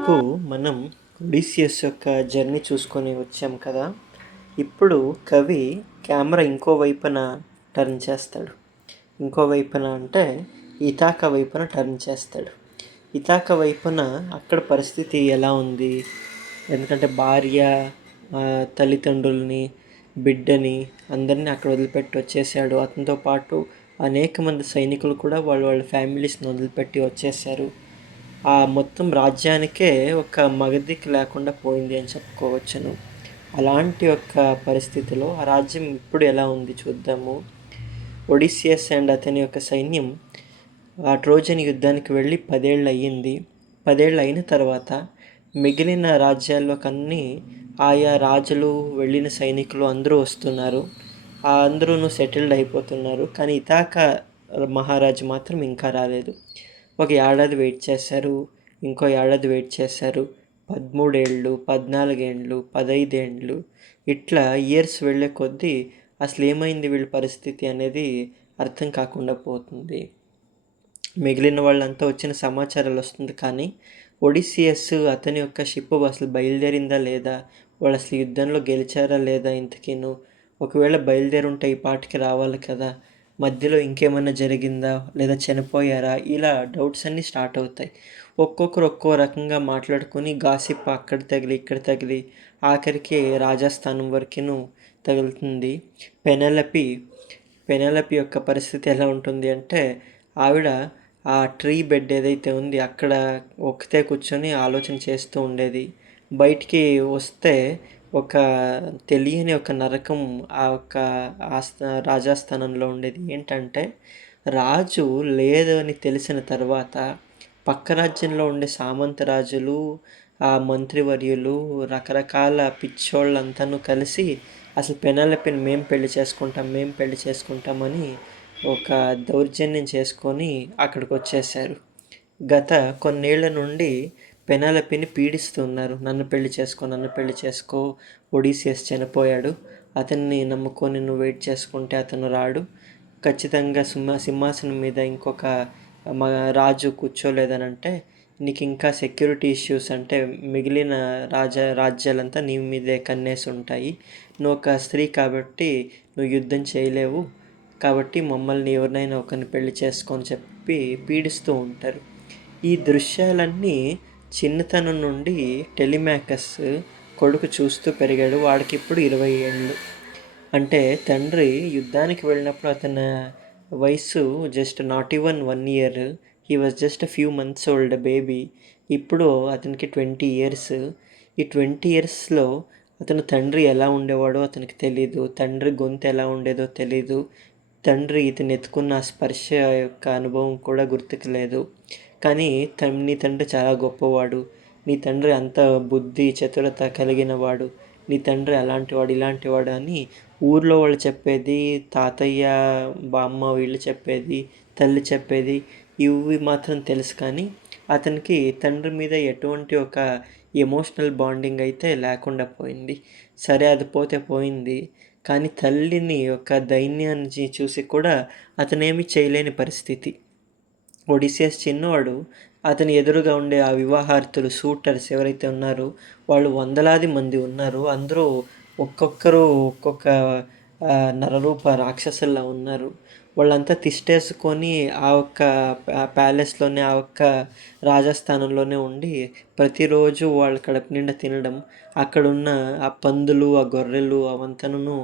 వరకు మనం ఒడిసియస్ యొక్క జర్నీ చూసుకొని వచ్చాం కదా. ఇప్పుడు కవి కెమెరా ఇంకో వైపున టర్న్ చేస్తాడు. ఇంకో వైపున అంటే ఇథాకా వైపున టర్న్ చేస్తాడు. ఇథాకా వైపున అక్కడ పరిస్థితి ఎలా ఉంది, ఎందుకంటే భార్య, తల్లిదండ్రుల్ని, బిడ్డని అందరినీ అక్కడ వదిలిపెట్టి వచ్చేసాడు. అతనితో పాటు అనేక మంది సైనికులు కూడా వాళ్ళ ఫ్యామిలీస్ని వదిలిపెట్టి వచ్చేసారు. ఆ మొత్తం రాజ్యానికే ఒక మగదిక్కు లేకుండా పోయింది అని చెప్పుకోవచ్చును. అలాంటి ఒక పరిస్థితిలో ఆ రాజ్యం ఇప్పుడు ఎలా ఉంది చూద్దాము. ఒడిసియస్ అండ్ అతని యొక్క సైన్యం ఆ ట్రోజన్ యుద్ధానికి వెళ్ళి 10 ఏళ్ళు అయ్యింది. 10 ఏళ్ళు అయిన తర్వాత మిగిలిన రాజ్యాల్లోకన్నీ ఆయా రాజులు, వెళ్ళిన సైనికులు అందరూ వస్తున్నారు. అందరూ సెటిల్డ్ అయిపోతున్నారు. కానీ ఇథాకా మహారాజు మాత్రం ఇంకా రాలేదు. ఒక ఏడాది వెయిట్ చేశారు, ఇంకో ఏడాది వెయిట్ చేశారు. 13 ఏళ్ళు, 14 ఏళ్ళు, 15 ఏళ్ళు, ఇట్లా ఇయర్స్ వెళ్ళే కొద్దీ అసలు ఏమైంది వీళ్ళ పరిస్థితి అనేది అర్థం కాకుండా పోతుంది. మిగిలిన వాళ్ళంతా వచ్చిన సమాచారాలు వస్తుంది, కానీ ఒడిసియస్ అతని యొక్క షిప్ అసలు బయలుదేరిందా లేదా, వాళ్ళు అసలు యుద్ధంలో గెలిచారా లేదా, ఇంతకీను ఒకవేళ బయలుదేరి ఉంటే ఈ పాటికి రావాలి కదా, మధ్యలో ఇంకేమైనా జరిగిందా లేదా చనిపోయారా, ఇలా డౌట్స్ అన్నీ స్టార్ట్ అవుతాయి. ఒక్కొక్కరు ఒక్కో రకంగా మాట్లాడుకొని గాసిప్ అక్కడ తగిలి ఇక్కడ తగిలి ఆఖరికి రాజస్థానం వరకును తగులుతుంది. పెనెలపి యొక్క పరిస్థితి ఎలా ఉంటుంది అంటే, ఆవిడ ఆ ట్రీ బెడ్ ఏదైతే ఉంది అక్కడ ఒక్కతే కూర్చొని ఆలోచన చేస్తూ ఉండేది. బయటికి వస్తే ఒక తెలియని ఒక నరకం ఆ యొక్క రాజస్థానంలో ఉండేది. ఏంటంటే, రాజు లేదు అని తెలిసిన తర్వాత పక్క రాజ్యంలో ఉండే సామంత రాజులు, ఆ మంత్రివర్యులు, రకరకాల పిచ్చోళ్ళంతాను కలిసి అసలు పెనెలపిని మేము పెళ్లి చేసుకుంటామని ఒక దౌర్జన్యం చేసుకొని అక్కడికి వచ్చేసారు. గత కొన్నేళ్ల నుండి పెనెలపిని పీడిస్తున్నారు. నన్ను పెళ్లి చేసుకో, ఒడిసియస్ చనిపోయాడు, అతన్ని నమ్ముకొని నువ్వు వెయిట్ చేసుకుంటే అతను రాడు, ఖచ్చితంగా సింహాసనం మీద ఇంకొక రాజు కూర్చోలేదనంటే నీకు ఇంకా సెక్యూరిటీ ఇష్యూస్, అంటే మిగిలిన రాజ్యాలంతా నీ మీదే కన్నేసి ఉంటాయి, నువ్వు ఒక స్త్రీ కాబట్టి నువ్వు యుద్ధం చేయలేవు, కాబట్టి మమ్మల్ని ఎవరినైనా ఒకరిని పెళ్లి చేసుకొని చెప్పి పీడిస్తూ ఉంటారు. ఈ దృశ్యాలన్నీ చిన్నతనం నుండి టెలిమాకస్ కొడుకు చూస్తూ పెరిగాడు. వాడికి ఇప్పుడు 20 ఏళ్ళు. అంటే తండ్రి యుద్ధానికి వెళ్ళినప్పుడు అతని వయసు just not even 1 year, he was just few months old baby. ఇప్పుడు అతనికి 20 ఇయర్స్. ఈ 20 ఇయర్స్లో అతను తండ్రి ఎలా ఉండేవాడో అతనికి తెలీదు, తండ్రి గొంతు ఎలా ఉండేదో తెలీదు, తండ్రి ఇతను ఎత్తుకున్న స్పర్శ యొక్క అనుభవం కూడా గుర్తుకు లేదు. కానీ నీ తండ్రి చాలా గొప్పవాడు, నీ తండ్రి అంత బుద్ధి చతురత కలిగిన వాడు, నీ తండ్రి అలాంటివాడు ఇలాంటివాడు అని ఊర్లో వాళ్ళు చెప్పేది, తాతయ్య బామ్మ వీళ్ళు చెప్పేది, తల్లి చెప్పేది, ఇవి మాత్రం తెలుసు. కానీ అతనికి తండ్రి మీద ఎటువంటి ఒక ఎమోషనల్ బాండింగ్ అయితే లేకుండా పోయింది. సరే, అది పోతే పోయింది, కానీ తల్లిని యొక్క దైన్యాన్ని చూసి కూడా అతనేమి చేయలేని పరిస్థితి. ఒడిసియస్ చిన్నవాడు, అతని ఎదురుగా ఉండే ఆ వివాహార్థులు, సూటర్స్ ఎవరైతే ఉన్నారో వాళ్ళు వందలాది మంది ఉన్నారు. అందరూ ఒక్కొక్కరు ఒక్కొక్క నరరూప రాక్షసుల్లా ఉన్నారు. వాళ్ళంతా తిష్టేసుకొని ఆ ఒక్క ప్యాలెస్లోనే, ఆ ఒక్క రాజస్థానంలోనే ఉండి ప్రతిరోజు వాళ్ళ కడుపు నిండా తినడం, అక్కడున్న ఆ పందులు, ఆ గొర్రెలు అవంతను,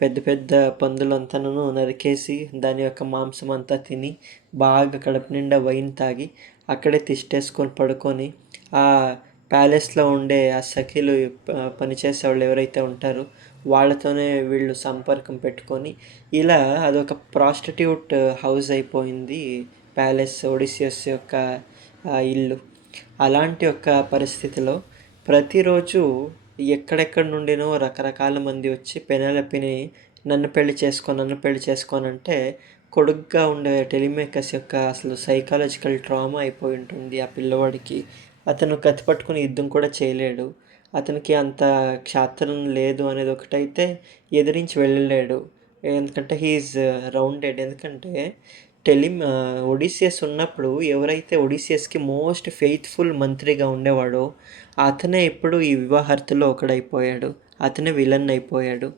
పెద్ద పెద్ద పందులంతను నరికేసి దాని యొక్క మాంసం అంతా తిని బాగా కడుపు నిండా వైన్ తాగి అక్కడే తిష్టేసుకొని పడుకొని ఆ ప్యాలెస్లో ఉండే ఆ సఖీలు, పనిచేసే వాళ్ళు ఎవరైతే ఉంటారో వాళ్ళతోనే వీళ్ళు సంపర్కం పెట్టుకొని ఇలా అదొక ప్రాస్టిట్యూట్ హౌస్ అయిపోయింది ప్యాలెస్, ఒడిసియస్ యొక్క ఇల్లు. అలాంటి ఒక పరిస్థితిలో ప్రతిరోజు ఎక్కడెక్కడి నుండినో రకరకాల మంది వచ్చి పెనెలపిని నన్ను పెళ్లి చేసుకోనంటే కొడుగ్గా ఉండే టెలిమేకస్ యొక్క అసలు సైకాలజికల్ ట్రామా అయిపోయి ఉంటుంది ఆ పిల్లవాడికి. అతను కత్తి పట్టుకుని యుద్ధం కూడా చేయలేడు, అతనికి అంత క్షాత్రం లేదు అనేది ఒకటైతే ఎదిరించి వెళ్ళలేడు. ఎందుకంటే హీఈస్ రౌండెడ్. ఎందుకంటే ఒడిసియస్ ఉన్నప్పుడు ఎవరైతే ఒడిసియస్కి మోస్ట్ ఫెయిత్ఫుల్ మంత్రిగా ఉండేవాడో అతనే ఇప్పుడు ఈ వివాహర్తలో ఒకడైపోయాడు. అతనే విలన్ అయిపోయాడు.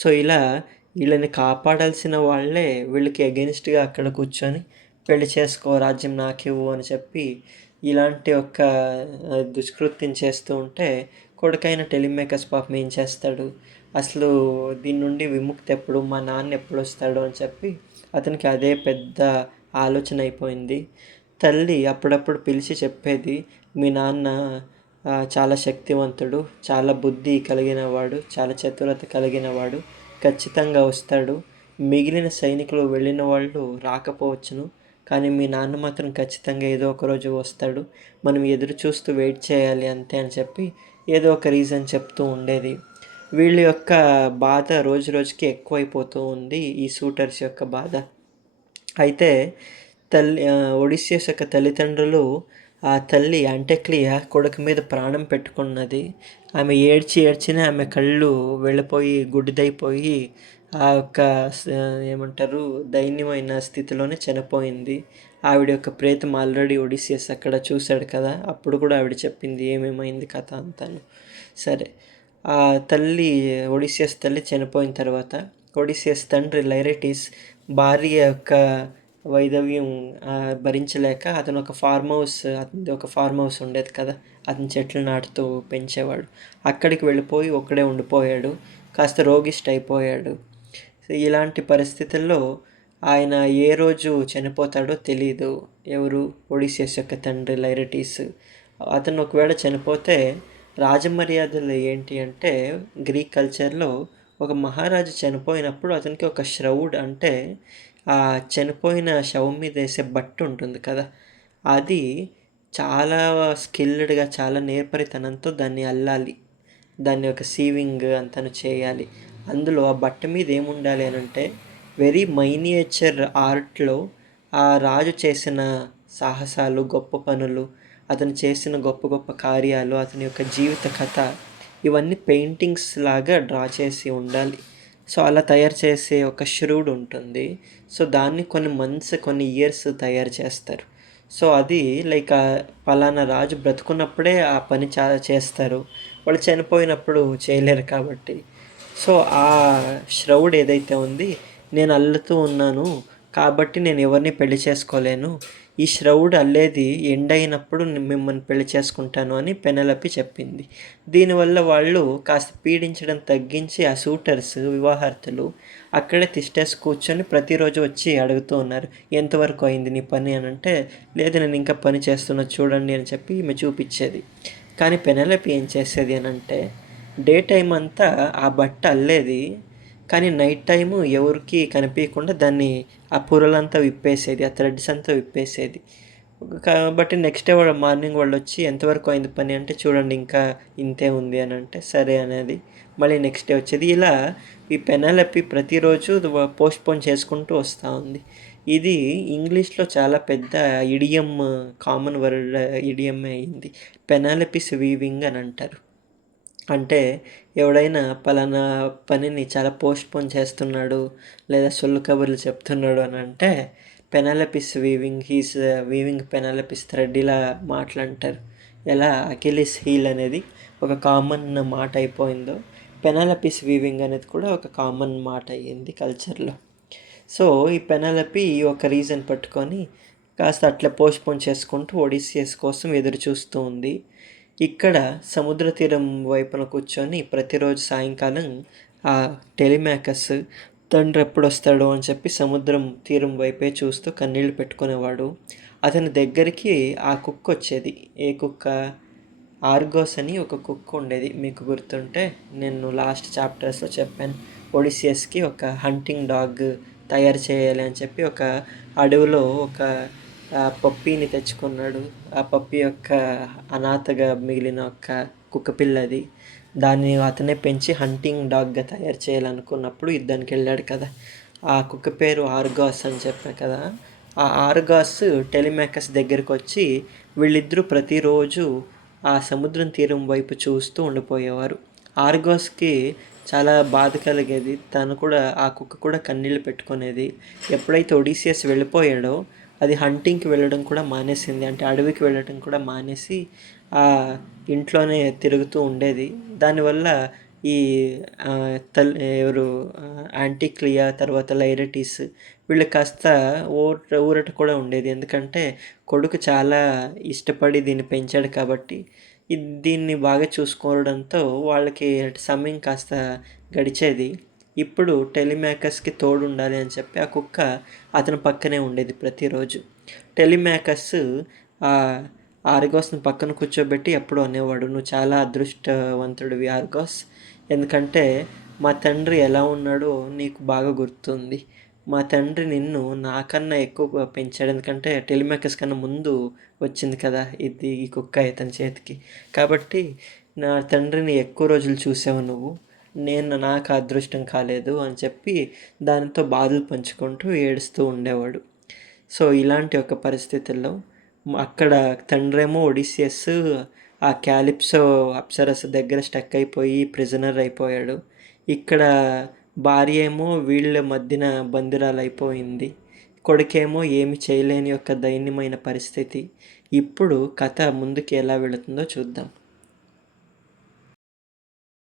సో ఇలా వీళ్ళని కాపాడాల్సిన వాళ్ళే వీళ్ళకి అగెనిస్ట్గా అక్కడ కూర్చొని పెళ్లి చేసుకో, రాజ్యం నాకివ్వు అని చెప్పి ఇలాంటి ఒక దుష్కృత్యం చేస్తూ ఉంటే కొడుకైన టెలిమేకర్స్ పాపం ఏం చేస్తాడు, అసలు దీని నుండి విముక్తి ఎప్పుడు, మా నాన్న ఎప్పుడు వస్తాడు అని చెప్పి అతనికి అదే పెద్ద ఆలోచన అయిపోయింది. తల్లి అప్పుడప్పుడు పిలిచి చెప్పేది, మీ నాన్న చాలా శక్తివంతుడు, చాలా బుద్ధి కలిగినవాడు, చాలా చతురత కలిగినవాడు, ఖచ్చితంగా వస్తాడు. మిగిలిన సైనికులు వెళ్ళిన వాళ్ళు రాకపోవచ్చును, కానీ మీ నాన్న మాత్రం ఖచ్చితంగా ఏదో ఒక రోజు వస్తాడు, మనం ఎదురు చూస్తూ వెయిట్ చేయాలి అంతే అని చెప్పి ఏదో ఒక రీజన్ చెప్తూ ఉండేది. వీళ్ళ యొక్క బాధ రోజు రోజుకి ఎక్కువైపోతూ ఉంది, ఈ సూటర్స్ యొక్క బాధ. అయితే ఒడిసియస్ యొక్క తల్లిదండ్రులు ఆ తల్లి యాంటెక్లియా కొడుకు మీద ప్రాణం పెట్టుకున్నది. ఆమె ఏడ్చినే ఆమె కళ్ళు వెళ్ళిపోయి గుడ్డిదైపోయి ఆ యొక్క ఏమంటారు దైన్యమైన స్థితిలోనే చనిపోయింది. ఆవిడ యొక్క ప్రేతం ఆల్రెడీ ఒడిసియస్ అక్కడ చూశాడు కదా, అప్పుడు కూడా ఆవిడ చెప్పింది ఏమేమైంది కథ అంతాను. సరే, ఆ ఒడిసియస్ తల్లి చనిపోయిన తర్వాత ఒడిసియస్ తండ్రి లైరెటిస్ భార్య యొక్క వైధవ్యం భరించలేక అతను ఒక ఫార్మ్ హౌస్ ఉండేది కదా, అతను చెట్లు నాటుతూ పెంచేవాడు, అక్కడికి వెళ్ళిపోయి ఒక్కడే ఉండిపోయాడు. కాస్త రోగిష్ట అయిపోయాడు. ఇలాంటి పరిస్థితుల్లో ఆయన ఏ రోజు చనిపోతాడో తెలీదు. ఎవరు? ఒడిసియస్ యొక్క తండ్రి లైరెటిస్. అతను ఒకవేళ చనిపోతే రాజమర్యాదలు ఏంటి అంటే, గ్రీక్ కల్చర్లో ఒక మహారాజు చనిపోయినప్పుడు అతనికి ఒక ష్రౌడ్ అంటే ఆ చనిపోయిన శవం మీద వేసే బట్ట ఉంటుంది కదా, అది చాలా స్కిల్డ్గా చాలా నేర్పరితనంతో దాన్ని అల్లాలి, దాన్ని ఒక సీవింగ్ అంతను చేయాలి. అందులో ఆ బట్ట మీద ఏముండాలి అని అంటే వెరీ మైనియేచర్ ఆర్ట్లో ఆ రాజు చేసిన సాహసాలు, గొప్ప పనులు, అతను చేసిన గొప్ప గొప్ప కార్యాలు, అతని యొక్క జీవిత కథ, ఇవన్నీ పెయింటింగ్స్ లాగా డ్రా చేసి ఉండాలి. సో అలా తయారు చేసే ఒక ష్రూడ్ ఉంటుంది. సో దాన్ని కొన్ని ఇయర్స్ తయారు చేస్తారు. సో అది లైక్ పలానా రాజు బ్రతుకున్నప్పుడే ఆ పని చేస్తారు, వాళ్ళు చనిపోయినప్పుడు చేయలేరు కాబట్టి. సో ఆ ష్రౌడ్ ఏదైతే ఉంది, నేను అల్లుతూ ఉన్నాను కాబట్టి నేను ఎవరిని పెళ్లి చేసుకోలేను, ఈ ష్రౌడ్ అల్లేది ఎండ్ అయినప్పుడు మిమ్మల్ని పెళ్లి చేసుకుంటాను అని పెనెలపి చెప్పింది. దీనివల్ల వాళ్ళు కాస్త పీడించడం తగ్గించి ఆ సూటర్స్, వివాహార్థులు అక్కడే తిష్టేసి కూర్చొని ప్రతిరోజు వచ్చి అడుగుతూ ఉన్నారు, ఎంతవరకు అయింది నీ పని అని అంటే, లేదు నేను ఇంకా పని చేస్తున్నా చూడండి అని చెప్పి ఈమె చూపించేది. కానీ పెనెలపి ఏం చేసేది అని అంటే, డే టైం అంతా ఆ బట్ట అల్లేది, కానీ నైట్ టైము ఎవరికి కనిపించకుండా దాన్ని ఆ పొరలంతా విప్పేసేది, ఆ థ్రెడ్స్ అంతా విప్పేసేది. కాబట్టి నెక్స్ట్ డే మార్నింగ్ వాళ్ళు వచ్చి ఎంతవరకు అయింది పని అంటే, చూడండి ఇంకా ఇంతే ఉంది అని అంటే సరే అనేది, మళ్ళీ నెక్స్ట్ డే వచ్చేది. ఇలా ఈ పెనెలపి ప్రతిరోజు పోస్ట్పోన్ చేసుకుంటూ వస్తూ ఉంది. ఇది ఇంగ్లీష్లో చాలా పెద్ద ఇడియం, కామన్ వర్డ్ ఇడియం అయింది. పెనెలపిస్ వీవింగ్ అని అంటారు. అంటే ఎవడైనా పలానా పనిని చాలా పోస్ట్పోన్ చేస్తున్నాడు లేదా సొల్లు కబుర్లు చెప్తున్నాడు అని అంటే, పెనెలపిస్ వీవింగ్ పెనెలపిస్ థ్రెడ్ ఇలా మాటలంటారు. ఎలా అకిలిస్ హీల్ అనేది ఒక కామన్ మాట అయిపోయిందో, పెనెలపిస్ వీవింగ్ అనేది కూడా ఒక కామన్ మాట అయ్యింది కల్చర్లో. సో ఈ పెనెలపి ఒక రీజన్ పట్టుకొని కాస్త అట్లా పోస్ట్పోన్ చేసుకుంటూ ఒడిసియస్ కోసం ఎదురు చూస్తూ ఉంది. ఇక్కడ సముద్ర తీరం వైపున కూర్చొని ప్రతిరోజు సాయంకాలం ఆ టెలిమాకస్ తండ్రి ఎప్పుడు వస్తాడో అని చెప్పి సముద్రం తీరం వైపే చూస్తూ కన్నీళ్లు పెట్టుకునేవాడు. అతని దగ్గరికి ఆ కుక్క వచ్చేది. ఏ కుక్క? ఆర్గోస్ అని ఒక కుక్క ఉండేది. మీకు గుర్తుంటే నేను లాస్ట్ చాప్టర్స్లో చెప్పాను, ఒడిసియస్కి ఒక హంటింగ్ డాగ్ తయారు చేయాలి అని చెప్పి ఒక అడవిలో ఒక పప్పీని తెచ్చుకున్నాడు. ఆ పప్పీ యొక్క అనాథగా మిగిలిన ఒక కుక్క పిల్లది. దాన్ని అతనే పెంచి హంటింగ్ డాగ్గా తయారు చేయాలనుకున్నప్పుడు యుద్ధానికి వెళ్ళాడు కదా, ఆ కుక్క పేరు ఆర్గాస్ అని చెప్పా కదా. ఆ ఆర్గాస్ టెలిమాకస్ దగ్గరికి వచ్చి వీళ్ళిద్దరూ ప్రతిరోజు ఆ సముద్రం తీరం వైపు చూస్తూ ఉండిపోయేవారు. ఆర్గోస్‌కి చాలా బాధ కలిగేది. తను కూడా ఆ కుక్క కూడా కన్నీళ్లు పెట్టుకునేది. ఎప్పుడైతే ఒడిసియస్ వెళ్ళిపోయాడో అది హంటింగ్‌కి వెళ్ళడం కూడా మానేసింది. అంటే అడవికి వెళ్ళడం కూడా మానేసి ఇంట్లోనే తిరుగుతూ ఉండేది. దానివల్ల ఈ ఎవరు యాంటిక్లియా తర్వాత లైరటిస్ వీళ్ళకి కాస్త ఊరట కూడా ఉండేది. ఎందుకంటే కొడుకు చాలా ఇష్టపడి దీన్ని పెంచాడు కాబట్టి దీన్ని బాగా చూసుకోవడంతో వాళ్ళకి సమయం కాస్త గడిచేది. ఇప్పుడు టెలిమాకస్‌కి తోడుండాలి అని చెప్పి ఆ కుక్క అతని పక్కనే ఉండేది ప్రతిరోజు. టెలిమాకస్ ఆర్గోస్‌ని పక్కన కూర్చోబెట్టి ఎప్పుడూ అనేవాడు, "నువ్వు చాలా అదృష్టవంతుడివి ఆర్గోస్. ఎందుకంటే మా తండ్రి ఎలా ఉన్నాడో నీకు బాగా గుర్తుంది. మా తండ్రి నిన్ను నాకన్నా ఎక్కువ పెంచాడు. ఎందుకంటే టెలిమాకస్ కన్నా ముందు వచ్చింది కదా ఈ కుక్క ఇతని చేతికి. కాబట్టి నా తండ్రిని ఎక్కువ రోజులు చూసావు నువ్వు. నాకు అదృష్టం కాలేదు" అని చెప్పి దానితో బాధలు పంచుకుంటూ ఏడుస్తూ ఉండేవాడు. సో ఇలాంటి ఒక పరిస్థితుల్లో అక్కడ తండ్రేమో ఒడిసియస్ ఆ క్యాలిప్సో అప్సరస్ దగ్గర స్టక్ అయిపోయి ప్రిజనర్ అయిపోయాడు. ఇక్కడ భార్య ఏమో వీళ్ళ మధ్యన బంధిరాలైపోయింది. కొడుకేమో ఏమి చేయలేని యొక్క దయనీయమైన పరిస్థితి. ఇప్పుడు కథ ముందుకు ఎలా వెళుతుందో చూద్దాం.